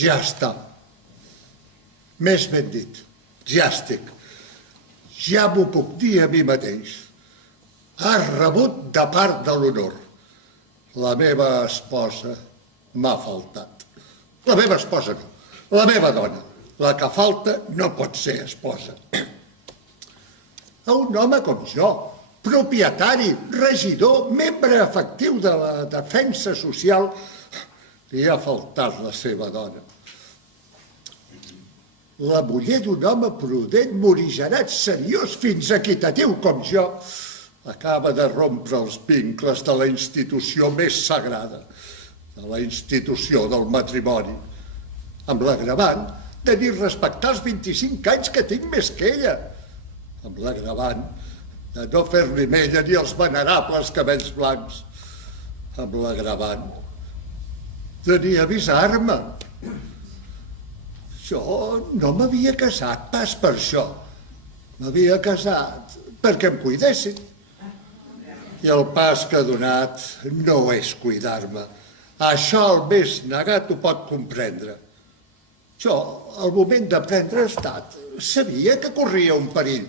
Ja està. Més ben dit, ja estic. Ja m'ho puc dir a mi mateix. Has rebut de part de l'honor. La meva esposa m'ha faltat. La meva esposa no, la meva dona. La que falta no pot ser esposa. A un home com jo, propietari, regidor, membre efectiu de la defensa social, li ha faltat la seva dona. La muller d'un home prudent, morigerat, seriós, fins equitatiu com jo, acaba de rompre els vincles de la institució més sagrada, de la institució del matrimoni, amb l'agravant de ni respectar els 25 anys que tinc més que ella, amb l'agravant de no fer-li amb ella ni els venerables cabells blancs, amb l'agravant de ni avisar-me. Jo no m'havia casat pas per això. M'havia casat perquè em cuidessin. I el pas que ha donat no és cuidar-me. Això el més negat ho pot comprendre. Jo, al moment de prendre estat, sabia que corria un perill,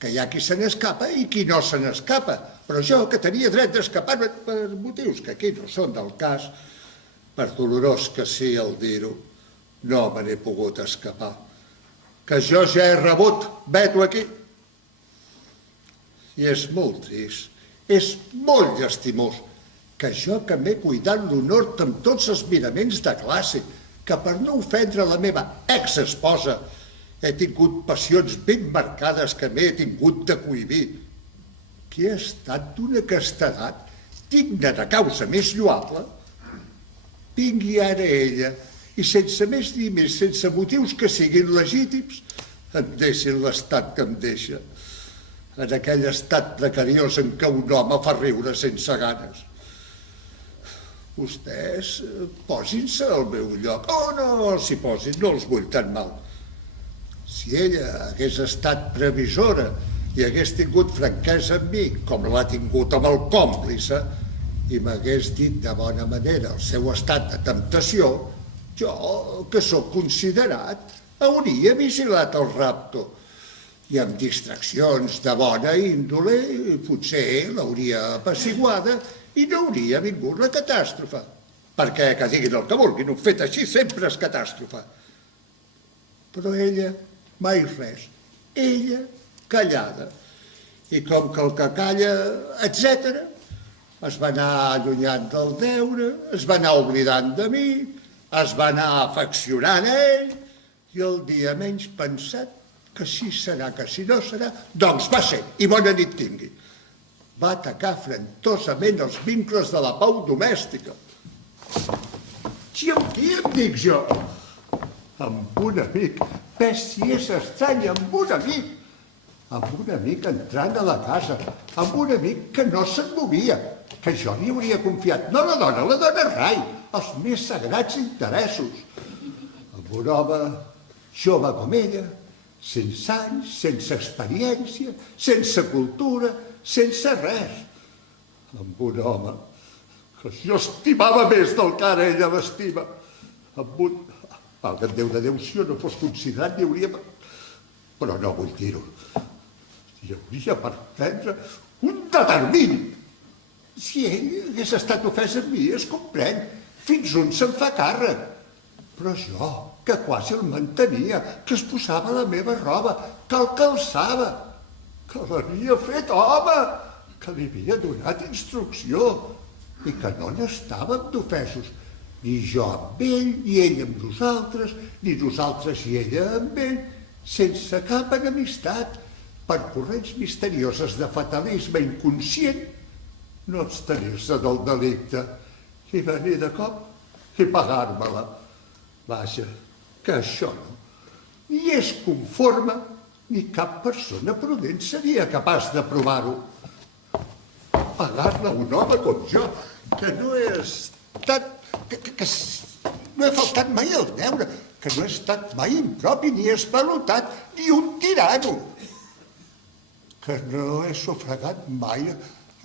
que hi ha qui se n'escapa i qui no se n'escapa, però jo, que tenia dret d'escapar per motius que aquí no són del cas, per dolorós que sigui el dir-ho, no me n'he pogut escapar. Que jo ja he rebut veto aquí. I és molt trist, és molt llastimós, que jo que m'he cuidat l'honor amb tots els miraments de classe, que per no ofendre la meva exesposa he tingut passions ben marcades que m'he tingut de cohibir, que ha estat d'una castedat digna de causa més lloable, vingui ara ella i sense més ni més, sense motius que siguin legítims, em deixin l'estat que em deixa, en aquell estat precariós en què un home fa riure sense ganes. Vostès posin-se al meu lloc. Oh, no s'hi posin, no els vull tan mal. Si ella hagués estat previsora i hagués tingut franquesa amb mi, com l'ha tingut amb el còmplice, i m'hagués dit de bona manera el seu estat de temptació, jo, que sóc considerat, hauria vigilat el rapto. I amb distraccions de bona índole, potser l'hauria apaciguada i no hauria vingut la catàstrofe. Perquè, que diguin el que vulguin, un fet així sempre és catàstrofe. Però ella, mai res. Ella, callada. I com que el que calla, etc., es va anar allunyant del deure, es va anar oblidant de mi, es va anar afeccionant a ell, i el dia menys pensat, que sí serà, que si no serà, doncs va ser, i bona nit tingui. Va atacar afrentosament els vincles de la pau domèstica. I amb qui em dic jo? Amb un amic, ves si és estrany, amb un amic. Amb un amic entrant a la casa, amb un amic que no se'n movia, que jo li hauria confiat, no la dona rai, els més sagrats interessos. Amb un home jove com ella, sense anys, sense experiència, sense cultura, sense res. Amb un home que jo estimava més del que ara ella m'estima. Amb un... Valga'm Déu de Déu, si jo no fos considerat, hi hauria... Però no vull dir-ho. Hi hauria per prendre un determini. Si ell hagués estat ofès amb mi, es comprèn. Fins on se'n fa càrrec. Però jo, que quasi el mantenia, que es posava la meva roba, que el calçava, que l'havia fet home, que li havia donat instrucció i que no n'estàvem d'ofesos, ni jo amb ell, ni ell amb nosaltres, ni nosaltres i ella amb ell, sense cap enemistat, per corrents misterioses de fatalisme inconscient, no abstenir-se del delicte i venir de cop i pagar-me-la. Vaja, que això no. Ni és conforme, ni cap persona prudent seria capaç de provar-ho. Pagar-la a un home com jo, que no he estat... que no he faltat mai al deure, que no he estat mai impropi, ni esvalotat, ni un tirano, que no he sufragat mai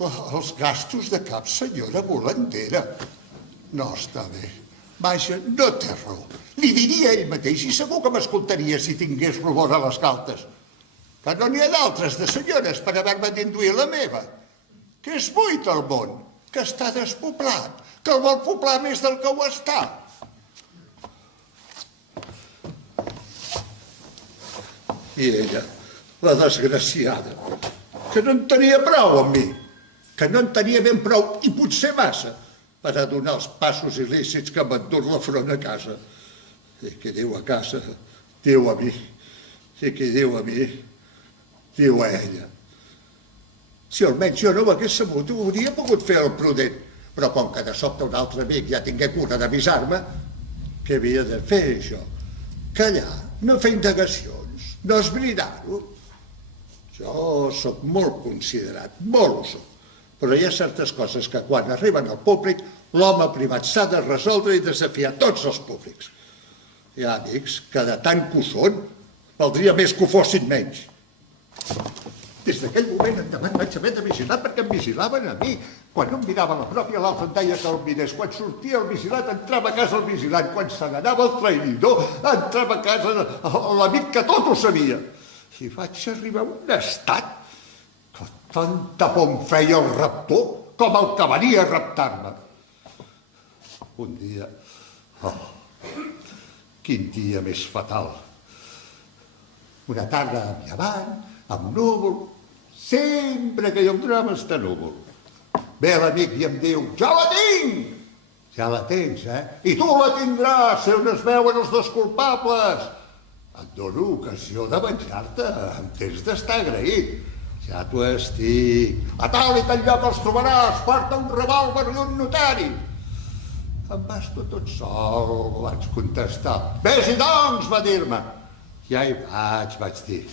els gastos de cap senyora volandera. No està bé. Vaja, no té raó. Li diria ell mateix i segur que m'escoltaria si tingués rubor a les galtes. Que no n'hi ha d'altres de senyores per haver-me d'induir la meva. Que és buit el món, que està despoblat, que el vol poblar més del que ho està. I ella, la desgraciada, que no en tenia prou amb mi, que no en tenia ben prou, i potser massa, per a donar els passos il·lícits que m'han dut la front a casa. I qui diu a casa, diu a mi. I qui diu a mi, diu a ella. Si almenys jo no ho hagués sabut, ho hauria pogut fer el prudent, però com que de sobte un altre amic ja tingué cura d'avisar-me, què havia de fer jo? Callar, no fer indagacions, no esbrinar-ho. Jo sóc molt considerat, molt ho sóc. Però hi ha certes coses que quan arriben al públic l'home privat s'ha de resoldre i desafiar tots els públics. Hi ha amics que de tant que ho són, valdria més que ho fossin menys. Des d'aquell moment endavant vaig haver de vigilar perquè em vigilaven a mi. Quan un mirava la pròpia, l'altre em deia que el mirés. Quan sortia el vigilat, entrava a casa el vigilant. Quan se n'anava el traïdor, entrava a casa l'amic que tot ho sabia. I vaig arribar a un estat que tanta por em feia el raptor com el que venia a raptar-me. Un dia... quin dia més fatal. Una tarda amb llevant, amb núvol, sempre que hi ha un drama està núvol. Ve l'amic i em diu, ja la tinc! Ja la tens, eh? I tu la tindràs, sé on es veuen els dos culpables. Et dono ocasió de venjar-te, em tens d'estar agraït. Ja t'ho estic. A tal i tal lloc els trobaràs, porta un revòlver i un notari. Em vas tu tot sol, vaig contestar. Vés-hi doncs, va dir-me. Ja hi vaig dir.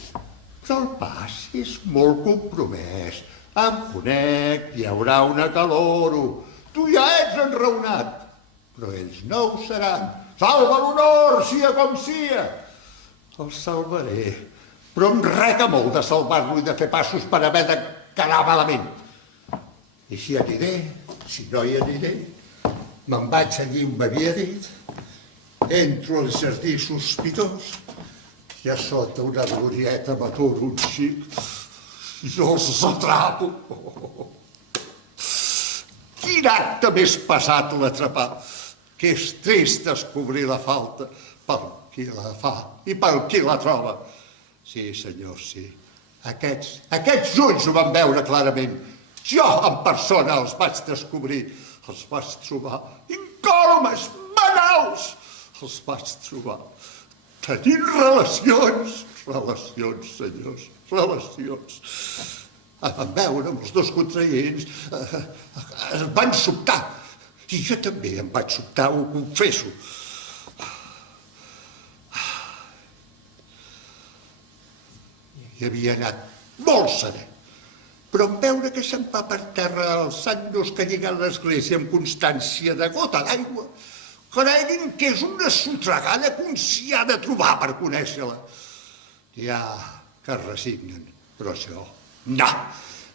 Però el pas és molt compromès. Em conec, hi haurà una caloro. Tu ja ets enraonat, però ells no ho seran. Salva l'honor, sia com sia. El salvaré, però em reca molt de salvar-lo i de fer passos per haver de quedar malament. I si aniré, si no hi aniré, me'n vaig allí on m'havia dit, entro al jardí sospitós i a sota una glorieta m'aturo un xic i no els atrapo. Quin acte més pesat l'atrapar, que és trist descobrir la falta pel qui la fa i pel qui la troba. Sí, senyor, sí. Aquests ulls ho van veure clarament. Jo, en persona, els vaig descobrir. Els vaig trobar incòlumes, banals. Els vaig trobar tenint relacions. Relacions, senyors, relacions. Van veure amb els dos contraients. Es van sobtar. I jo també em vaig sobtar, ho confesso. I havia anat molt serè, però en veure que se'n va per terra els santos que lliguen l'església amb constància de gota d'aigua, creguin que és una sotregada que un s'hi ha de trobar per conèixer-la. Hi ha que es resignen, però això, no.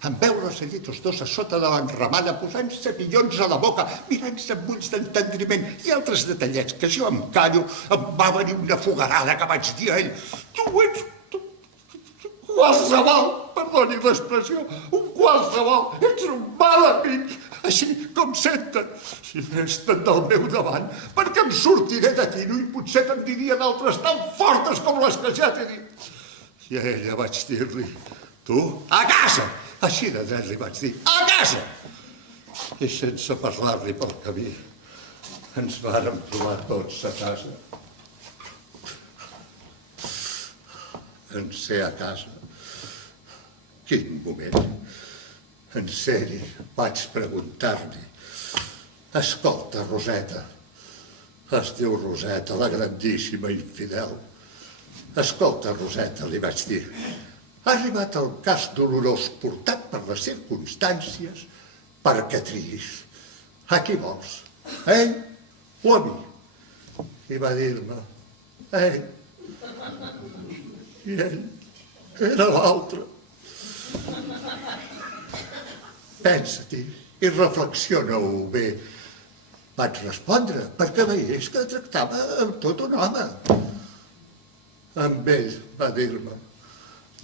En veure-los allí tots dos a sota de l'enramada, posant-se pillons a la boca, mirant-se amb ulls d'entendriment i altres detallets que jo em callo, em va venir una fogarada que vaig dir a ell. Tu ets qualsevol, perdoni l'expressió, un qualsevol, ets un mal amic, així com senten. Si resten del meu davant, perquè em sortiré d'aquí, no? I potser te'n diria d'altres tan fortes com les que ja t'he dit. I a ella vaig dir-li, tu, a casa! Així de dret li vaig dir, a casa! I sense parlar-li pel camí, ens vàrem trobar tots a casa. En ser a casa. Quin moment. En sèrie, vaig preguntar-li. Escolta, Roseta. Es diu Roseta, la grandíssima infidel. Escolta, Roseta, li vaig dir. Ha arribat el cas dolorós portat per les circumstàncies perquè triïs. A qui vols? Ell o a mi? I va dir-me, ell. I ell era l'altre. Pensa-t'hi i reflexiona-ho bé. Vaig respondre, perquè veiés que tractava amb tot un home. Amb ell va dir-me,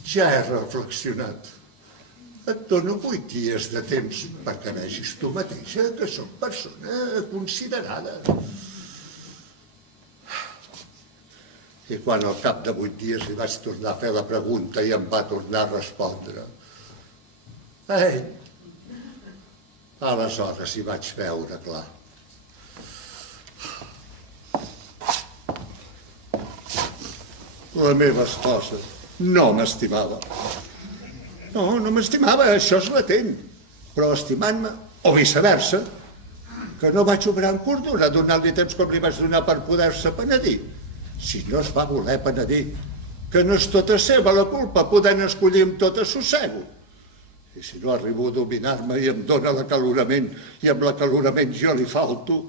ja he reflexionat. Et dono 8 dies de temps perquè vegis tu mateixa que sóc persona considerada. I quan al cap de 8 dies li vaig tornar a fer la pregunta i em va tornar a respondre. Ei, aleshores hi vaig veure clar. La meva esposa no m'estimava. No m'estimava, això és latent. Però estimant-me, o viceversa, que no vaig obrar en cordura donant-li temps com li vaig donar per poder-se penedir. Si no es va voler penedir, que no és tota seva la culpa, podent escollir amb tot assossego. I si no arribo a dominar-me i em dóna l'acalorament, i amb l'acalorament jo li falto,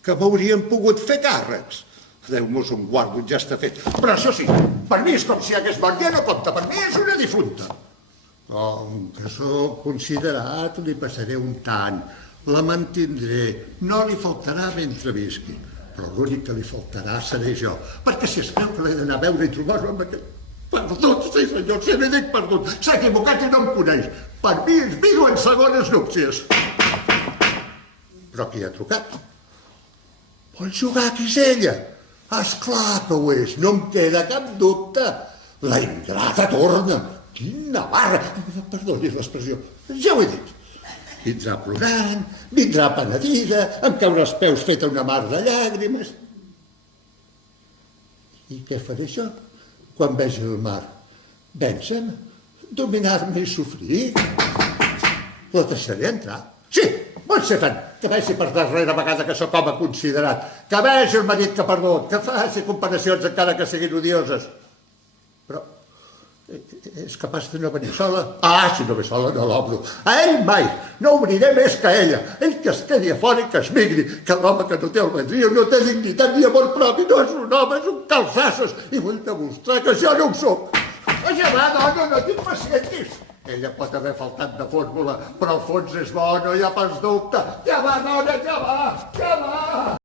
que m'haurien pogut fer càrrecs. Déu-nos un guardo, ja està fet. Però això sí, per mi és com si hagués mort, ja no compta, per mi és una difunta. Com que sóc considerat, li passaré un tant, la mantindré, no li faltarà mentre visqui. Però l'únic que li faltarà seré jo, perquè si es creu que l'he d'anar a veure i trobar-lo amb aquest... Perdut, sí senyor, si li dic perdut, s'ha equivocat i no em coneix. Per mi ens miro en segones núpcies. Però qui ha trucat? Vol jugar que és ella? Esclar que ho és, no em queda cap dubte. La ingrata torna. Quina barra! Perdoni l'expressió, ja ho he dit. Vindrà plorant, vindrà penedida, em caurà als peus feta una mar de llàgrimes. I què faré jo quan vegi el mar? Vèncer-me, dominar-me i sofrir. La deixaré entrar. Sí, pot ser tant, que vegi per darrera vegada que sóc home considerat, que vegi el marit que ha perdut, que faci comparacions encara que siguin odioses. Però és capaç de no venir sola? Ah, si no ve sola no l'obro. A ell mai, no obriré més que a ella. Ell que es quedi a fora i que es migri, que l'home que no té albedria no té dignitat ni amor propi, no és un home, és un calçassos, i vull demostrar que jo no ho soc. Ja va, dona, no t'impacientis. Ella pot haver faltat de fórmula, però el fons és bo, no hi ha pas dubte. Ja va, dona, ja va, ja va.